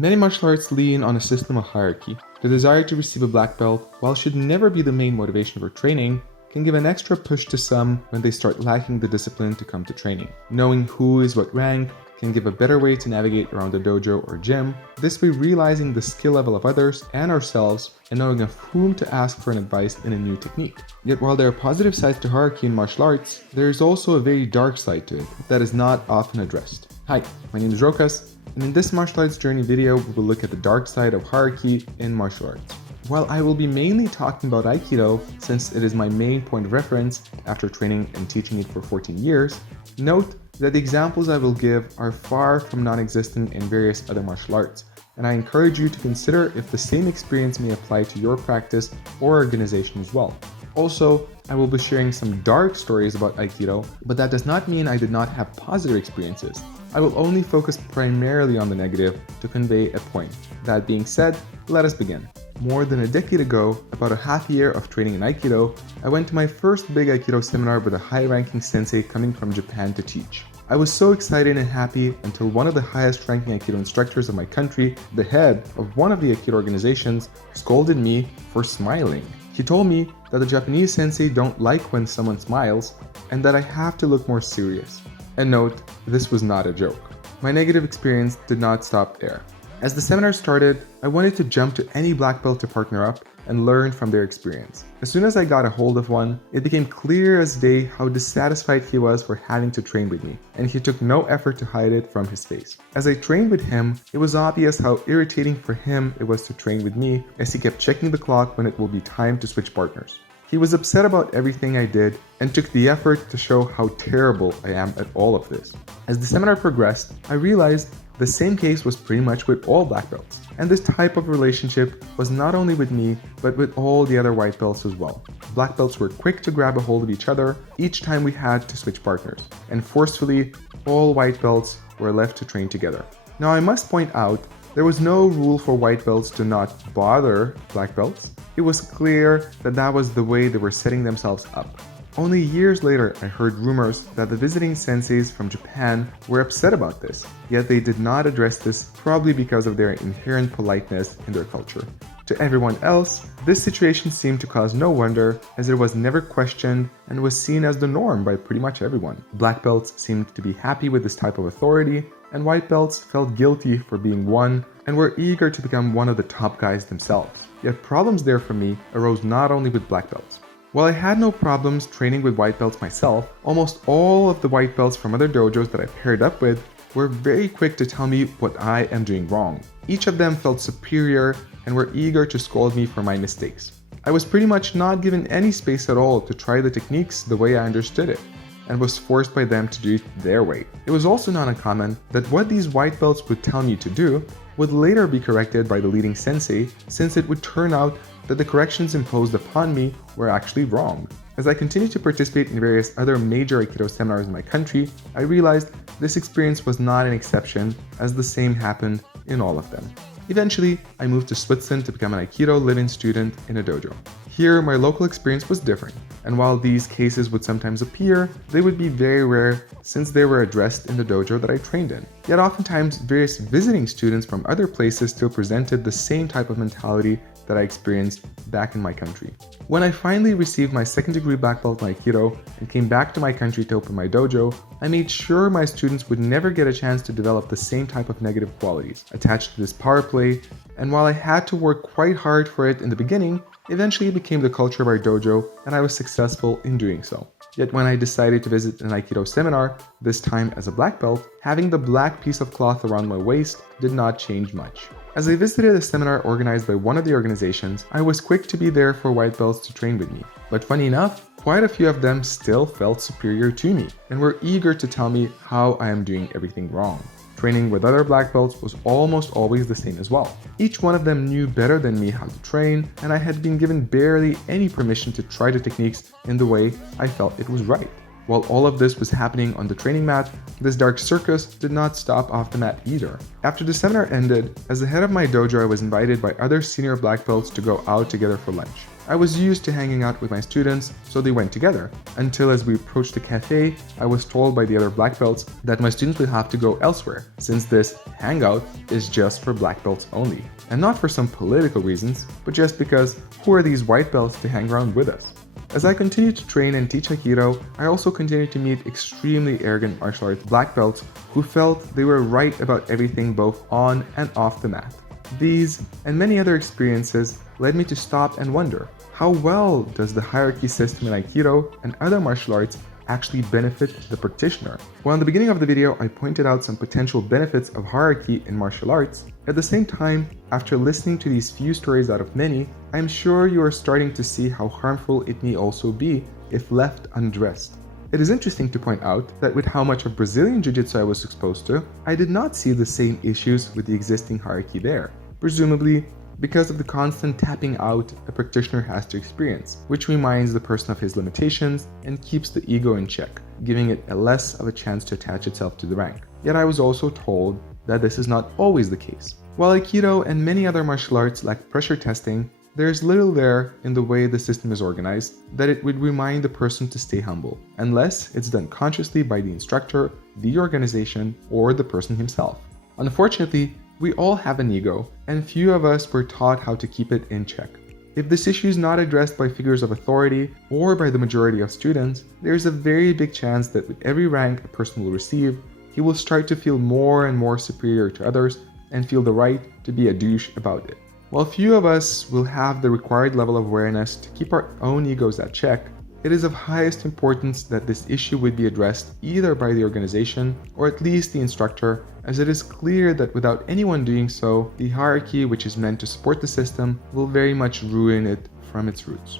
Many martial arts lean on a system of hierarchy. The desire to receive a black belt, while should never be the main motivation for training, can give an extra push to some when they start lacking the discipline to come to training. Knowing who is what rank can give a better way to navigate around a dojo or gym, this way realizing the skill level of others and ourselves and knowing of whom to ask for an advice in a new technique. Yet while there are positive sides to hierarchy in martial arts, there is also a very dark side to it that is not often addressed. Hi, my name is Rokas, and in this martial arts journey video, we will look at the dark side of hierarchy in martial arts. While I will be mainly talking about Aikido, since it is my main point of reference after training and teaching it for 14 years, note that the examples I will give are far from non-existent in various other martial arts, and I encourage you to consider if the same experience may apply to your practice or organization as well. Also, I will be sharing some dark stories about Aikido, but that does not mean I did not have positive experiences. I will only focus primarily on the negative to convey a point. That being said, let us begin. More than a decade ago, about a half year of training in Aikido, I went to my first big Aikido seminar with a high-ranking sensei coming from Japan to teach. I was so excited and happy until one of the highest-ranking Aikido instructors of my country, the head of one of the Aikido organizations, scolded me for smiling. He told me that the Japanese sensei don't like when someone smiles and that I have to look more serious. And note, this was not a joke. My negative experience did not stop there. As the seminar started, I wanted to jump to any black belt to partner up and learn from their experience. As soon as I got a hold of one, it became clear as day how dissatisfied he was for having to train with me, and he took no effort to hide it from his face. As I trained with him, it was obvious how irritating for him it was to train with me, as he kept checking the clock when it will be time to switch partners. He was upset about everything I did and took the effort to show how terrible I am at all of this. As the seminar progressed, I realized the same case was pretty much with all black belts. And this type of relationship was not only with me, but with all the other white belts as well. Black belts were quick to grab a hold of each other each time we had to switch partners. And forcefully, all white belts were left to train together. Now I must point out, there was no rule for white belts to not bother black belts. It was clear that that was the way they were setting themselves up. Only years later, I heard rumors that the visiting senseis from Japan were upset about this, yet they did not address this, probably because of their inherent politeness in their culture. To everyone else, this situation seemed to cause no wonder, as it was never questioned and was seen as the norm by pretty much everyone. Black belts seemed to be happy with this type of authority, and white belts felt guilty for being one and were eager to become one of the top guys themselves. Yet problems there for me arose not only with black belts. While I had no problems training with white belts myself, almost all of the white belts from other dojos that I paired up with were very quick to tell me what I am doing wrong. Each of them felt superior and were eager to scold me for my mistakes. I was pretty much not given any space at all to try the techniques the way I understood it, and was forced by them to do it their way. It was also not uncommon that what these white belts would tell me to do would later be corrected by the leading sensei, since it would turn out that the corrections imposed upon me were actually wrong. As I continued to participate in various other major Aikido seminars in my country, I realized this experience was not an exception, as the same happened in all of them. Eventually, I moved to Switzerland to become an Aikido live-in student in a dojo. Here, my local experience was different, and while these cases would sometimes appear, they would be very rare since they were addressed in the dojo that I trained in. Yet oftentimes, various visiting students from other places still presented the same type of mentality that I experienced back in my country. When I finally received my second degree black belt in Aikido and came back to my country to open my dojo, I made sure my students would never get a chance to develop the same type of negative qualities attached to this power play, and while I had to work quite hard for it in the beginning, eventually it became the culture of our dojo and I was successful in doing so. Yet when I decided to visit an Aikido seminar, this time as a black belt, having the black piece of cloth around my waist did not change much. As I visited a seminar organized by one of the organizations, I was quick to be there for white belts to train with me. But funny enough, quite a few of them still felt superior to me and were eager to tell me how I am doing everything wrong. Training with other black belts was almost always the same as well. Each one of them knew better than me how to train, and I had been given barely any permission to try the techniques in the way I felt it was right. While all of this was happening on the training mat, this dark circus did not stop off the mat either. After the seminar ended, as the head of my dojo, I was invited by other senior black belts to go out together for lunch. I was used to hanging out with my students, so they went together. Until as we approached the cafe, I was told by the other black belts that my students would have to go elsewhere, since this hangout is just for black belts only. And not for some political reasons, but just because who are these white belts to hang around with us? As I continued to train and teach Aikido, I also continued to meet extremely arrogant martial arts black belts who felt they were right about everything both on and off the mat. These and many other experiences led me to stop and wonder, how well does the hierarchy system in Aikido and other martial arts actually benefit the practitioner? Well, in the beginning of the video, I pointed out some potential benefits of hierarchy in martial arts. At the same time, after listening to these few stories out of many, I'm sure you are starting to see how harmful it may also be if left unaddressed. It is interesting to point out that with how much of Brazilian Jiu-Jitsu I was exposed to, I did not see the same issues with the existing hierarchy there, presumably because of the constant tapping out a practitioner has to experience, which reminds the person of his limitations and keeps the ego in check, giving it less of a chance to attach itself to the rank. Yet I was also told that this is not always the case. While Aikido and many other martial arts lack pressure testing, there's little there in the way the system is organized that it would remind the person to stay humble, unless it's done consciously by the instructor, the organization, or the person himself. Unfortunately, we all have an ego, and few of us were taught how to keep it in check. If this issue is not addressed by figures of authority or by the majority of students, there's a very big chance that with every rank a person will receive, he will start to feel more and more superior to others and feel the right to be a douche about it. While few of us will have the required level of awareness to keep our own egos at check, it is of highest importance that this issue would be addressed either by the organization or at least the instructor, as it is clear that without anyone doing so, the hierarchy which is meant to support the system will very much ruin it from its roots.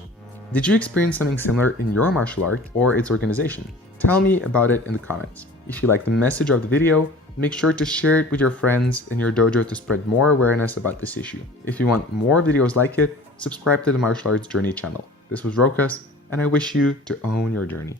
Did you experience something similar in your martial art or its organization? Tell me about it in the comments. If you like the message of the video, make sure to share it with your friends in your dojo to spread more awareness about this issue. If you want more videos like it, subscribe to the Martial Arts Journey channel. This was Rokas, and I wish you to own your journey.